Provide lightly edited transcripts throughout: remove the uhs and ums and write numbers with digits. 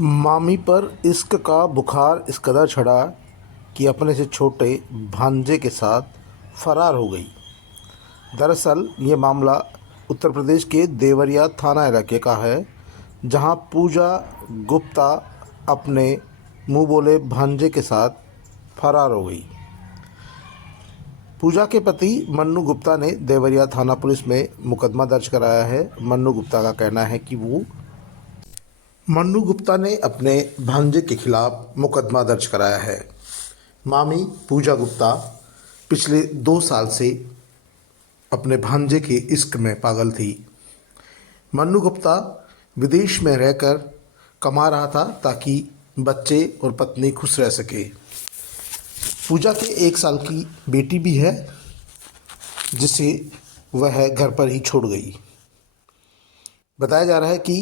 मामी पर इश्क का बुखार इस कदर चढ़ा कि अपने से छोटे भांजे के साथ फरार हो गई। दरअसल ये मामला उत्तर प्रदेश के देवरिया थाना इलाके का है, जहां पूजा गुप्ता अपने मुंह बोले भांजे के साथ फरार हो गई। पूजा के पति मन्नू गुप्ता ने देवरिया थाना पुलिस में मुकदमा दर्ज कराया है। मन्नू गुप्ता का कहना है कि मन्नू गुप्ता ने अपने भांजे के खिलाफ मुकदमा दर्ज कराया है। मामी पूजा गुप्ता पिछले 2 साल से अपने भांजे के इश्क में पागल थी। मन्नू गुप्ता विदेश में रहकर कमा रहा था ताकि बच्चे और पत्नी खुश रह सके। पूजा के 1 साल की बेटी भी है, जिसे वह घर पर ही छोड़ गई। बताया जा रहा है कि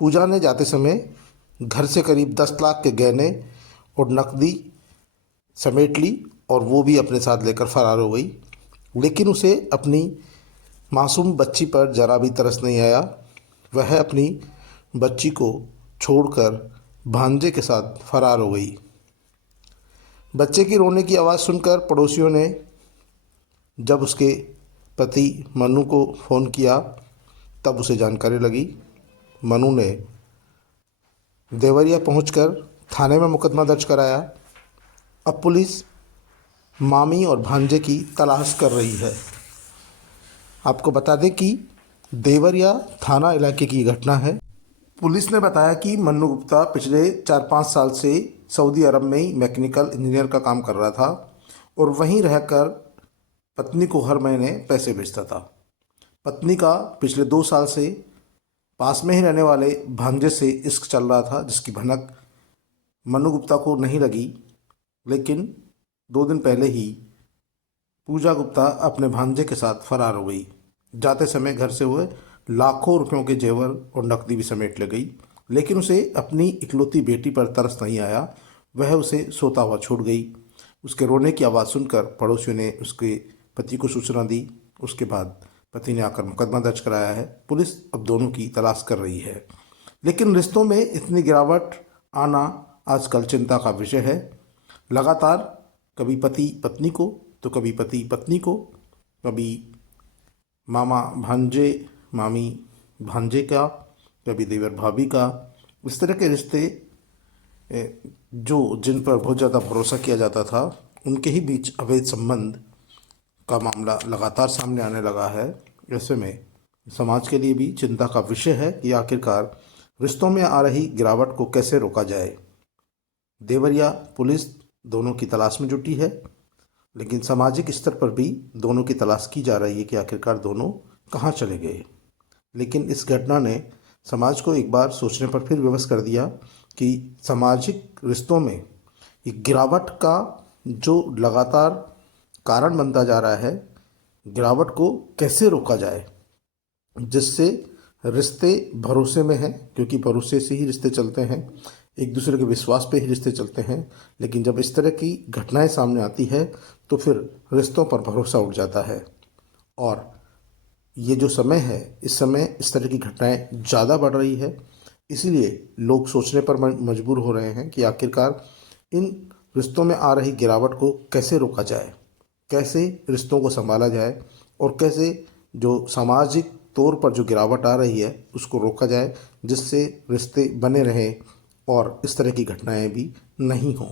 पूजा ने जाते समय घर से करीब 10 लाख के गहने और नकदी समेट ली और वो भी अपने साथ लेकर फरार हो गई। लेकिन उसे अपनी मासूम बच्ची पर जरा भी तरस नहीं आया। वह अपनी बच्ची को छोड़कर भांजे के साथ फरार हो गई। बच्चे की रोने की आवाज़ सुनकर पड़ोसियों ने जब उसके पति मनु को फ़ोन किया, तब उसे जानकारी लगी। मनु ने देवरिया पहुंचकर थाने में मुकदमा दर्ज कराया। अब पुलिस मामी और भांजे की तलाश कर रही है। आपको बता दें कि देवरिया थाना इलाके की घटना है। पुलिस ने बताया कि मन्नू गुप्ता पिछले 4-5 साल से सऊदी अरब में ही मैकेनिकल इंजीनियर का काम कर रहा था और वहीं रहकर पत्नी को हर महीने पैसे भेजता था। पत्नी का पिछले 2 साल से पास में ही रहने वाले भांजे से इश्क चल रहा था, जिसकी भनक मन्नू गुप्ता को नहीं लगी। लेकिन 2 दिन पहले ही पूजा गुप्ता अपने भांजे के साथ फरार हो गई। जाते समय घर से हुए लाखों रुपयों के जेवर और नकदी भी समेट ले गई। लेकिन उसे अपनी इकलौती बेटी पर तरस नहीं आया। वह उसे सोता हुआ छोड़ गई। उसके रोने की आवाज़ सुनकर पड़ोसियों ने उसके पति को सूचना दी। उसके बाद पति ने आकर मुकदमा दर्ज कराया है। पुलिस अब दोनों की तलाश कर रही है। लेकिन रिश्तों में इतनी गिरावट आना आजकल चिंता का विषय है। लगातार कभी पति पत्नी को, तो कभी पति पत्नी को, कभी मामा भांजे मामी भांजे का, कभी देवर भाभी का। इस तरह के रिश्ते जिन पर बहुत ज़्यादा भरोसा किया जाता था, उनके ही बीच अवैध संबंध का मामला लगातार सामने आने लगा है। ऐसे में समाज के लिए भी चिंता का विषय है कि आखिरकार रिश्तों में आ रही गिरावट को कैसे रोका जाए। देवरिया पुलिस दोनों की तलाश में जुटी है, लेकिन सामाजिक स्तर पर भी दोनों की तलाश की जा रही है कि आखिरकार दोनों कहाँ चले गए। लेकिन इस घटना ने समाज को एक बार सोचने पर फिर विवश कर दिया कि सामाजिक रिश्तों में एक गिरावट का जो लगातार कारण बनता जा रहा है, गिरावट को कैसे रोका जाए, जिससे रिश्ते भरोसे में हैं, क्योंकि भरोसे से ही रिश्ते चलते हैं, एक दूसरे के विश्वास पे ही रिश्ते चलते हैं। लेकिन जब इस तरह की घटनाएं सामने आती है तो फिर रिश्तों पर भरोसा उठ जाता है। और ये जो समय है, इस समय इस तरह की घटनाएं ज़्यादा बढ़ रही है। इसलिए लोग सोचने पर मजबूर हो रहे हैं कि आखिरकार इन रिश्तों में आ रही गिरावट को कैसे रोका जाए, कैसे रिश्तों को संभाला जाए और कैसे जो सामाजिक तौर पर जो गिरावट आ रही है उसको रोका जाए, जिससे रिश्ते बने रहें और इस तरह की घटनाएं भी नहीं हों।